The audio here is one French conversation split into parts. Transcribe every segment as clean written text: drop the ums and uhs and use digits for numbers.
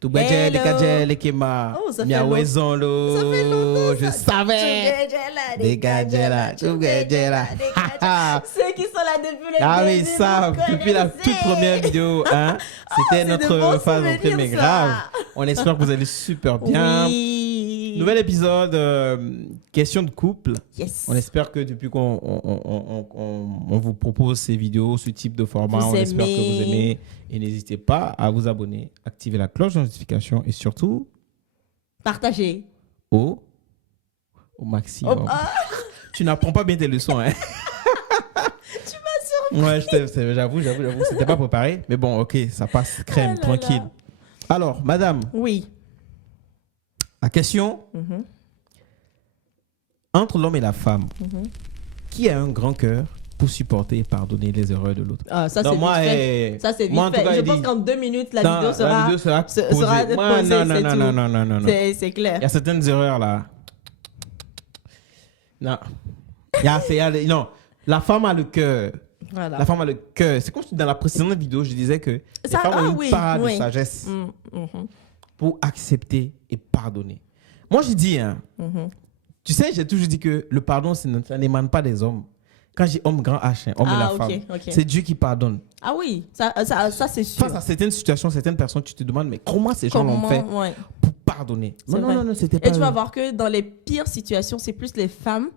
Tout badje, les kadje, les kema. Oh, ça fait Mia longtemps. wezon lo. Ça fait longtemps, Je ça. savais. Des gadgets là, tout gadget là. Ceux qui sont là depuis les Ah oui, débuts, ça, vous depuis la connaissez. toute première vidéo, hein, c'était c'est de notre bons phase souvenirs, entrée, mais ça. grave. On espère que vous allez super bien. Oui. Nouvel épisode, question de couple. Yes. On espère que depuis qu'on vous propose ces vidéos, ce type de format, Vous on espère que aimez. vous aimez. Et n'hésitez pas à vous abonner, activer la cloche de notification et surtout Partagez. au maximum. Oh, ah. Tu n'apprends pas bien tes leçons, hein. Tu m'as surpris. Ouais, j'avoue, c'était pas préparé. Mais bon, ok, ça passe crème, Ah là tranquille. là. Alors, madame, Oui. la question, Mhm. entre l'homme et la femme, Mhm. qui a un grand cœur pour supporter et pardonner les erreurs de l'autre? Ah, ça, Non, c'est moi, vite fait. Ça, c'est vite moi, en tout fait. cas, Je il pense dit- qu'en 2 minutes, la Non, vidéo sera la vidéo sera sera posée. posée, Moi, non, c'est non, tout. non, non, non, non, non. C'est clair. Il y a certaines erreurs là. Non. Non. La femme a le cœur. Voilà. La femme a le cœur. C'est comme si dans la précédente vidéo, je disais que les Ça- femmes ah ont une oui, part oui. de sagesse Mhm. pour accepter et pardonner. Moi, je dis, hein, Mhm. tu sais, j'ai toujours dit que le pardon, ça n'émane pas des hommes. Quand je dis homme grand H, hein, homme et la Ah, ok, femme, ok. c'est Dieu qui pardonne. Ah oui, ça c'est sûr. Face à certaines situations, certaines personnes, tu te demandes, mais comment ces gens l'ont fait Ouais. pour pardonner? C'est Non, vrai. c'était pas Et tu vas eux. voir que dans les pires situations, c'est plus les femmes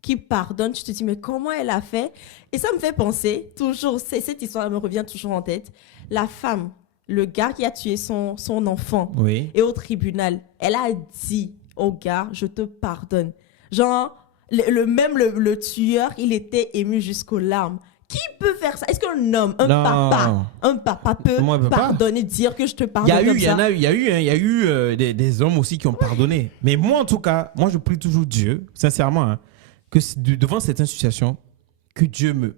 qui pardonnent. Tu te dis, mais comment elle a fait? Et ça me fait penser, toujours, cette histoire me revient toujours en tête. La femme, le gars qui a tué son enfant, Oui. et au tribunal, elle a dit au gars, je te pardonne. Genre, le tueur, il était ému jusqu'aux larmes. Qui peut faire ça? Est-ce qu'un homme, un papa peut Moi, il peut pas. pardonner, dire que je te Il y pardonne a eu, comme il y ça? en a eu, il y a eu, hein, il y a eu des hommes aussi qui ont pardonné. Mais moi, en tout cas, moi, je prie toujours Dieu, sincèrement, hein, que devant certaines situations, que Dieu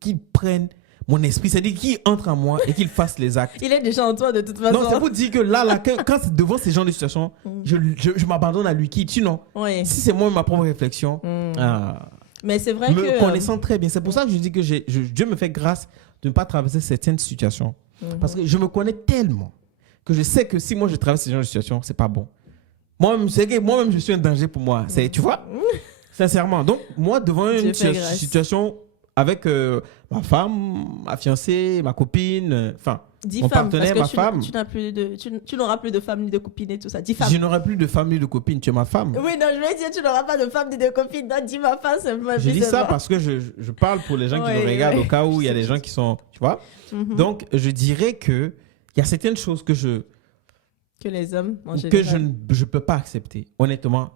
qu'il prenne mon esprit, c'est-à-dire qu'il entre en moi et qu'il fasse les actes. Il est déjà en toi de toute façon. Non, c'est pour dire que là quand c'est devant ces genres de situations, je m'abandonne à lui. Sinon, Oui. si c'est moi ma propre réflexion, Mais c'est vrai me que... connaissant très bien, c'est pour ça que je dis que Dieu me fait grâce de ne pas traverser certaines situations. Parce que je me connais tellement que je sais que si moi je traverse ces genres de situations, c'est pas bon. Moi-même, je suis un danger pour moi. Tu vois? Sincèrement. Donc, moi, devant Dieu une fait grâce. situation avec ma femme, ma fiancée, ma copine, enfin, Dis mon femme, partenaire, ma parce que femme, tu n'auras plus de femme ni de copine et tout ça. Dis femme. je n'aurai plus de femme ni de copine. Tu es ma femme. Oui, non, je vais dire, tu n'auras pas de femme ni de copine. Non, dis ma femme, c'est ma Je dis ça parce que je parle pour les gens qui Ouais, nous regardent ouais. au cas où il y a des gens qui sont, tu vois. Donc, je dirais que il y a certaines choses que Que les hommes, en que général. je peux pas accepter, honnêtement.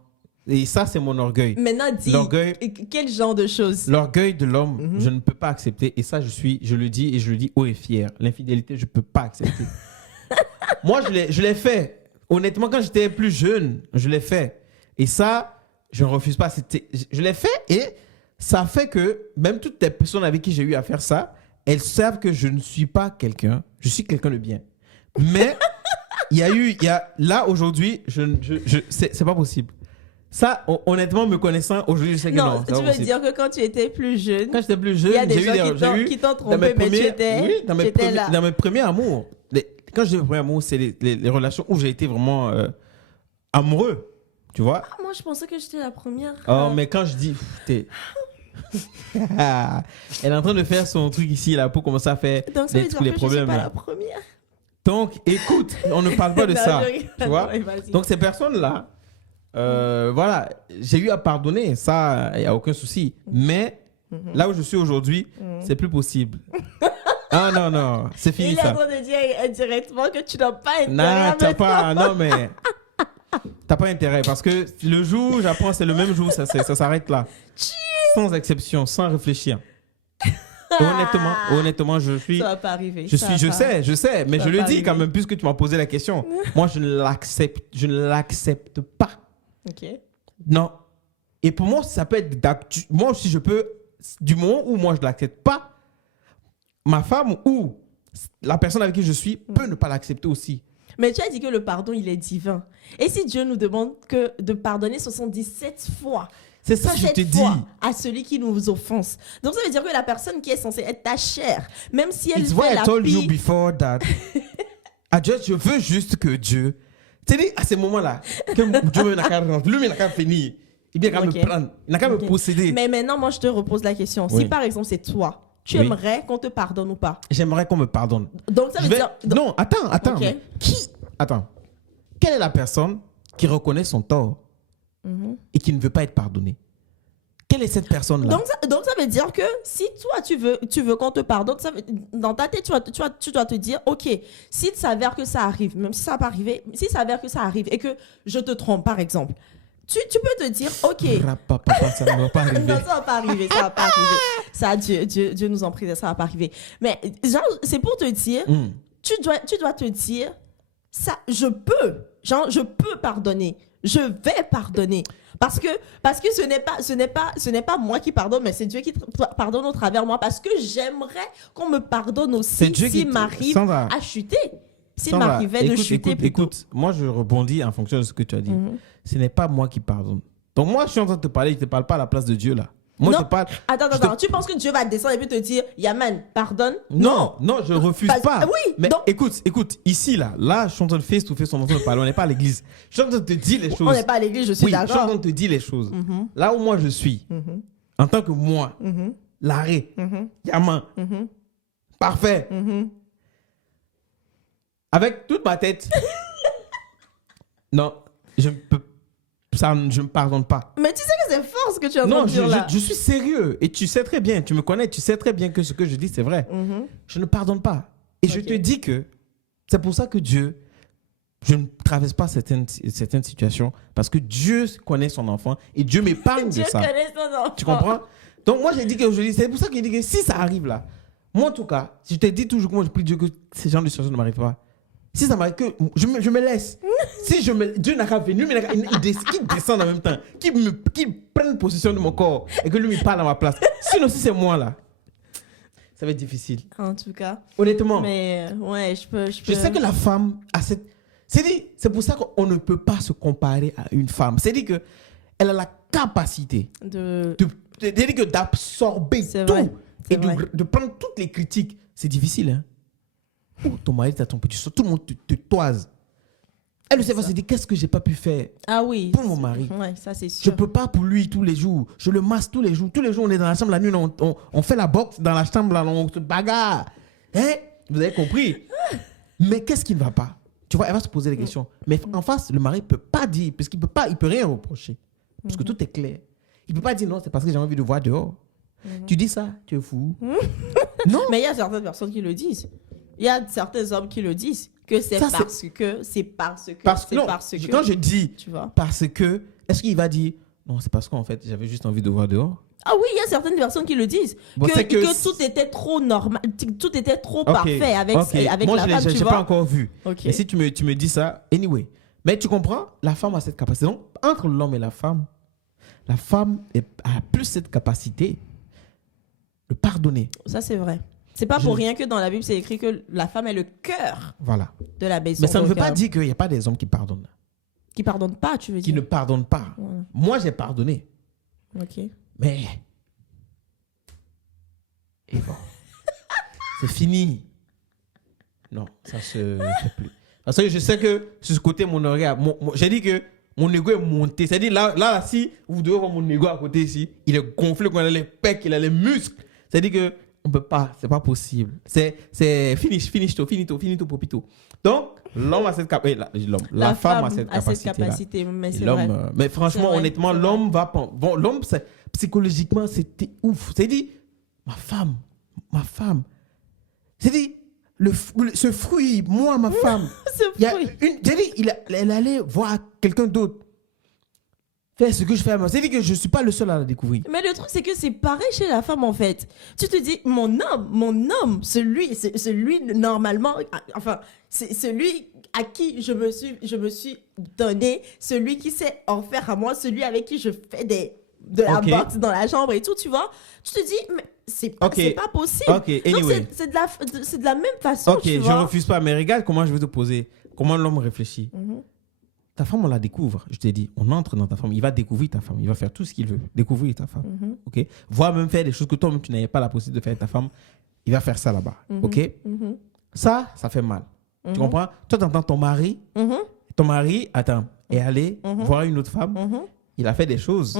Et ça, c'est mon orgueil. Maintenant, dis, L'orgueil. quel genre de choses? L'orgueil de l'homme, je ne peux pas accepter. Et ça, je le dis et je le dis haut et fier. L'infidélité, je ne peux pas accepter. Moi, je l'ai fait. Honnêtement, quand j'étais plus jeune, je l'ai fait. Et ça, je ne refuse pas. Je l'ai fait et ça fait que même toutes les personnes avec qui j'ai eu à faire ça, elles savent que je ne suis pas quelqu'un. Je suis quelqu'un de bien. Mais là, aujourd'hui, c'est pas possible. Ça, honnêtement, me connaissant, aujourd'hui, je sais que non. Non, c'est tu pas veux possible. dire que quand tu étais plus jeune, Quand j'étais plus jeune, il y a des j'ai eu gens qui t'ont trompé, mais tu étais là. dans mes premiers amours. Quand je dis mes premiers amours, c'est les relations où j'ai été vraiment amoureux. Tu vois? Ah, moi, je pensais que j'étais la première. Oh, mais quand je dis, elle est en train de faire son truc ici, là, pour commencer à faire Donc, ça veut tous dire les que je suis problèmes. pas là. la première. Donc, écoute, on ne parle pas de Non, ça. je rigole. Tu vois? Ouais, vas-y. Donc, ces personnes-là, voilà, j'ai eu à pardonner, ça, il n'y a aucun souci. Mais là où je suis aujourd'hui, c'est plus possible. Ah non, c'est fini Il est en ça. train de dire indirectement que tu n'as pas intérêt Non, à t'as mettre- pas, non mais t'as pas intérêt parce que le jour où j'apprends, c'est le même jour, ça s'arrête là. Sans exception, sans réfléchir. Honnêtement, je suis. Ça va pas arriver. Je ça va suis, pas. je sais, mais Ça je va le pas dis arriver. quand même puisque tu m'as posé la question. Moi, je ne l'accepte pas. Ok. Non. Et pour moi, ça peut être moi aussi je peux du moment où moi je l'accepte pas, ma femme ou la personne avec qui je suis peut ne pas l'accepter aussi. Mais tu as dit que le pardon, il est divin. Et si Dieu nous demande que de pardonner 77 fois, C'est ça, je te 7 dis. fois à celui qui nous offense. Donc ça veut dire que la personne qui est censée être ta chair, même si elle It's fait why I la told you pire, before that Dieu, je veux juste que Dieu... Tu sais, à ces moments-là, que Dieu n'a qu'à rentrer, lui, il n'a qu'à finir. Il n'a qu'à me prendre, il n'a qu'à me posséder. Mais maintenant, moi, je te repose la question. Oui. Si, par exemple, c'est toi, tu Oui. aimerais qu'on te pardonne ou pas? J'aimerais qu'on me pardonne. Donc, ça veut dire... Non, attends. Ok. Mais Attends. Quelle est la personne qui reconnaît son tort et qui ne veut pas être pardonnée? Quelle est cette personne-là? Donc, ça veut dire que si toi, tu veux qu'on te pardonne, dans ta tête, tu dois te dire, OK, s'il s'avère que ça arrive, même si ça va pas arriver, s'il s'avère que ça arrive et que je te trompe, par exemple, tu peux te dire, OK. Papa, ça ne va pas arriver. Non, ça va pas arriver, ça va pas arriver. Ça, Dieu nous en prie, ça va pas arriver. Mais genre, c'est pour te dire, tu dois te dire, ça, je peux pardonner. Je vais pardonner. Parce que ce n'est pas moi qui pardonne, mais c'est Dieu qui pardonne au travers de moi. Parce que j'aimerais qu'on me pardonne aussi s'il m'arrive à chuter. S'il m'arrivait de chuter plutôt. Écoute, moi je rebondis en fonction de ce que tu as dit. Ce n'est pas moi qui pardonne. Donc moi je suis en train de te parler, je ne te parle pas à la place de Dieu là. Moi, non. je parle. Attends. Tu penses que Dieu va descendre et puis te dire, Yaman, pardonne? Non, je refuse pas. Oui, mais donc... écoute, ici, là, je suis en train de face to face, on est en train de parler, on n'est pas à l'église. Je suis en train de te dire les choses. On n'est pas à l'église, je suis d'accord. Je suis en train de te dire les choses. Là où moi je suis, en tant que moi, l'arrêt, Yaman, parfait, avec toute ma tête, non, je ne me pardonne pas. Mais tu sais que c'est fort ce que tu es en train de dire là. Je suis sérieux. Et tu sais très bien, tu me connais, tu sais très bien que ce que je dis, c'est vrai. Je ne pardonne pas. Et je te dis que c'est pour ça que Dieu, je ne traverse pas certaines situations, parce que Dieu connaît son enfant et Dieu m'épargne de ça. Dieu connaît son enfant. Tu comprends? Donc moi, j'ai dit que aujourd'hui, c'est pour ça qu'il dit que si ça arrive là, moi en tout cas, je te dis toujours que moi, je prie Dieu que ces genres de situations ne m'arrivent pas. Si ça m'arrive, que je me laisse. Si Dieu n'a qu'à venir, qu'il descende en même temps, qu'il prenne possession de mon corps et que lui me parle à ma place. Sinon, si c'est moi là, ça va être difficile. En tout cas. Honnêtement. Mais ouais, je peux. Je sais que la femme a cette. C'est pour ça qu'on ne peut pas se comparer à une femme. C'est-à-dire qu'elle a la capacité d'absorber tout et de prendre toutes les critiques. C'est difficile, hein? Oh, ton mari, t'as ton petit soin, tout le monde te toise. Elle ne sait pas se dire qu'est-ce que j'ai pas pu faire pour mon mari. Ouais, ça c'est sûr. Je peux pas pour lui tous les jours. Je le masse tous les jours. Tous les jours, on est dans la chambre la nuit, on fait la boxe dans la chambre, là, on se bagarre. Hein? Vous avez compris? Mais qu'est-ce qui ne va pas? Tu vois, elle va se poser des questions. Mais en face, le mari peut pas dire, parce qu'il peut rien reprocher. Parce que tout est clair. Il peut pas dire non, c'est parce que j'ai envie de voir dehors. Tu dis ça, tu es fou. Non. Mais il y a certaines personnes qui le disent. Il y a certains hommes qui le disent, que c'est parce que. Quand je dis tu vois? Parce que, est-ce qu'il va dire non, c'est parce qu'en fait, j'avais juste envie de voir dehors? Ah oui, il y a certaines personnes qui le disent. Bon, que tout était trop normal, tout était trop parfait avec moi, la femme, tu vois. Moi, je n'ai pas encore vu. Okay. Mais si tu me dis ça, anyway. Mais tu comprends, la femme a cette capacité. Donc, entre l'homme et la femme a plus cette capacité de pardonner. Ça, c'est vrai. C'est pas pour rien que dans la Bible, c'est écrit que la femme est le cœur de la maison. Mais ça ne veut pas dire qu'il n'y a pas des hommes qui pardonnent. Qui pardonnent pas, tu veux dire? Qui ne pardonnent pas. Ouais. Moi, j'ai pardonné. Ok. Mais... Et bon. C'est fini. Non, ça se fait plus. Parce que je sais que sur ce côté, mon orgueil... J'ai dit que mon ego est monté. C'est-à-dire, là, si vous devez voir mon ego à côté ici, il est gonflé, quand il a les pecs, il a les muscles. C'est-à-dire que on peut pas, c'est pas possible. C'est finito, popito. Donc, l'homme a cette capacité. La femme a cette capacité. Mais c'est vrai. Mais franchement, honnêtement, l'homme va... Bon, l'homme, psychologiquement, c'était ouf. C'est-à-dire, ma femme. C'est-à-dire, ce fruit, moi, ma femme. Elle allait voir quelqu'un d'autre. Faire ce que je fais à moi. C'est-à-dire que je ne suis pas le seul à la découvrir. Mais le truc, c'est que c'est pareil chez la femme, en fait. Tu te dis, mon homme, celui normalement, enfin, c'est celui à qui je me suis donné, celui qui sait en faire à moi, celui avec qui je fais de la boxe dans la chambre et tout, tu vois. Tu te dis, mais c'est pas possible. Anyway. Donc, c'est de la même façon, tu vois. Je ne refuse pas, mais regarde comment je vais te poser, comment l'homme réfléchit. Ta femme, on la découvre. Je t'ai dit, on entre dans ta femme. Il va découvrir ta femme. Il va faire tout ce qu'il veut. Découvrir ta femme. OK? Voire même faire des choses que toi-même, tu n'avais pas la possibilité de faire avec ta femme. Il va faire ça là-bas. OK? Ça fait mal. Tu comprends? Toi, tu entends ton mari. Ton mari, attends, est allé voir une autre femme. Il a fait des choses.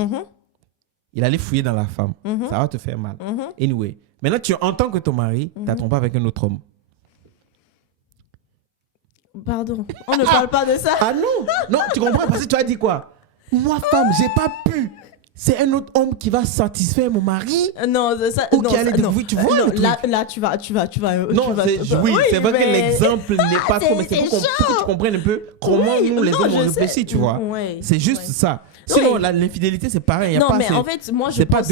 Il allait fouiller dans la femme. Ça va te faire mal. Anyway. Maintenant, tu entends que ton mari t'a trompé avec un autre homme. Pardon, on ne parle pas de ça. Ah non! Non, tu comprends? Parce que tu as dit quoi? Moi, femme, j'ai pas pu. C'est un autre homme qui va satisfaire mon mari. Non, ça. Ou non, qui allait ça, non. oui, tu vois non, le truc. là, tu vas. Non, oui, c'est vrai que l'exemple n'est pas trop, mais c'est c'est pour que tu comprennes un peu comment nous, les hommes, on réfléchit, tu vois. C'est juste ça. Sinon, l'infidélité, c'est pareil. Non, mais en fait, moi, je pense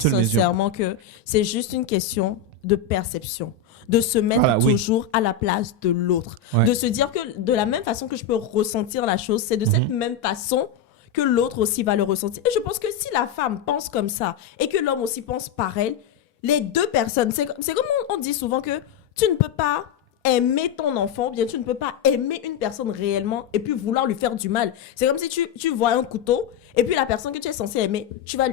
sincèrement que c'est juste une question de perception. De se mettre toujours à la place de l'autre. De se dire que de la même façon que je peux ressentir la chose, c'est de cette même façon que l'autre aussi va le ressentir. Et je pense que si la femme pense comme ça et que l'homme aussi pense pareil, les deux personnes, c'est comme on dit souvent que tu ne peux pas aimer ton enfant, bien tu ne peux pas aimer une personne réellement et puis vouloir lui faire du mal. C'est comme si tu vois un couteau et puis la personne que tu es censé aimer, tu vas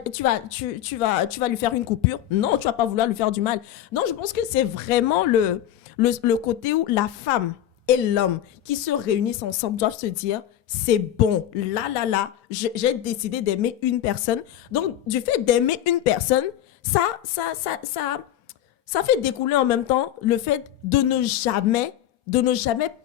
lui faire une coupure. Non, tu vas pas vouloir lui faire du mal. Donc je pense que c'est vraiment le côté où la femme et l'homme qui se réunissent ensemble doivent se dire c'est bon, là, j'ai décidé d'aimer une personne. Donc du fait d'aimer une personne, ça fait découler en même temps le fait de ne jamais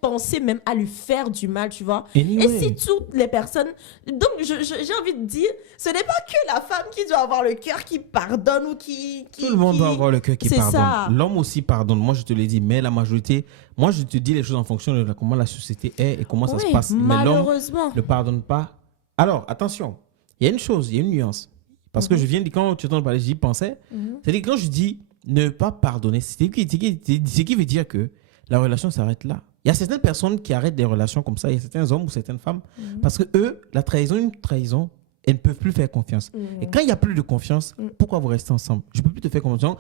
penser même à lui faire du mal, tu vois. Anyway. Et si toutes les personnes... Donc, j'ai envie de dire, ce n'est pas que la femme qui doit avoir le cœur qui pardonne ou qui Tout le monde doit avoir le cœur qui pardonne. Ça. L'homme aussi pardonne. Moi, je te l'ai dit, mais la majorité... Moi, je te dis les choses en fonction de comment la société est et comment ça se passe. Malheureusement. Mais l'homme ne pardonne pas. Alors, attention. Il y a une chose, il y a une nuance. Parce que je viens de... Quand tu entends parler, j'y pensais. C'est-à-dire quand je dis ne pas pardonner, c'est ce qui veut dire que la relation s'arrête là. Il y a certaines personnes qui arrêtent des relations comme ça. Il y a certains hommes ou certaines femmes. Parce que eux, la trahison, une trahison, elles ne peuvent plus faire confiance. Et quand il n'y a plus de confiance, pourquoi vous restez ensemble? Je ne peux plus te faire confiance.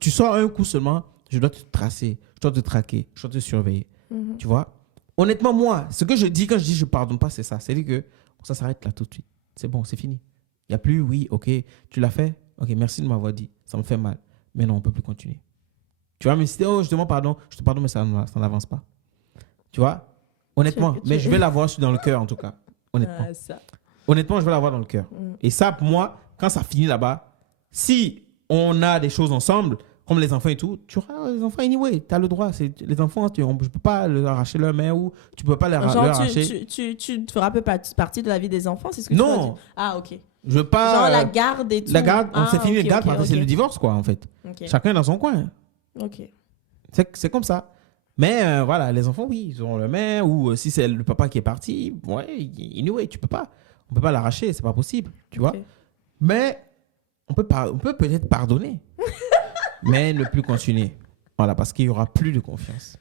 Tu sors un coup seulement, je dois te tracer, je dois te traquer, je dois te surveiller. Tu vois? Honnêtement, moi, ce que je dis quand je dis je ne pardonne pas, c'est ça. C'est-à-dire que ça s'arrête là tout de suite. C'est bon, c'est fini. Il n'y a plus, oui, ok, tu l'as fait? Ok, merci de m'avoir dit. Ça me fait mal. Mais non, on ne peut plus continuer. Tu vois, mais si je te demande pardon, je te pardonne, mais ça n'avance pas. Tu vois? Honnêtement, mais je vais l'avoir dans le cœur en tout cas. Honnêtement. Honnêtement, je vais l'avoir dans le cœur. Et ça, pour moi, quand ça finit là-bas, si on a des choses ensemble, comme les enfants et tout, tu auras les enfants anyway, tu as le droit. Les enfants, je ne peux pas leur arracher leur main ou tu ne peux pas leur arracher. Tu ne feras peu partie de la vie des enfants, c'est ce que tu veux dire? Ah, ok. Je veux pas. Genre la garde et tout. La garde, c'est fini, la garde, parce que c'est le divorce, quoi, en fait. Chacun est dans son coin. Ok. C'est comme ça. Mais voilà, les enfants, oui, ils auront le main, ou si c'est le papa qui est parti, ouais, anyway, tu peux pas. On peut pas l'arracher, c'est pas possible, tu vois. Mais on peut peut-être pardonner, mais ne plus continuer. Voilà, parce qu'il y aura plus de confiance.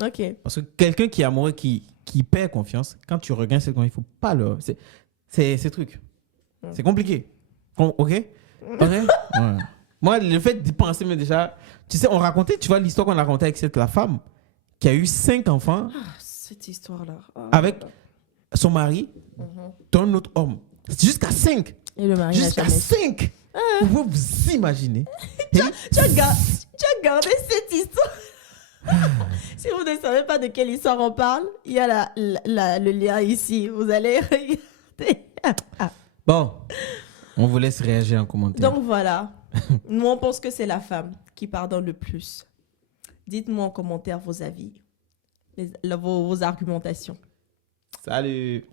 Ok. Parce que quelqu'un qui est amoureux, qui perd confiance, quand tu regagnes cette confiance, il faut pas le. C'est truc. C'est compliqué. Ok? Ouais. Moi, le fait de penser, mais déjà, tu sais, on racontait, tu vois, l'histoire qu'on a racontée avec la femme qui a eu 5 enfants. Cette histoire-là. Avec son mari, d'un autre homme. C'est jusqu'à 5. Et le mari jusqu'à 5. Vous pouvez vous imaginer. tu as gardé cette histoire. Si vous ne savez pas de quelle histoire on parle, il y a le lien ici. Vous allez regarder. Bon, on vous laisse réagir en commentaire. Donc voilà, nous on pense que c'est la femme qui pardonne le plus. Dites-moi en commentaire vos avis, vos argumentations. Salut.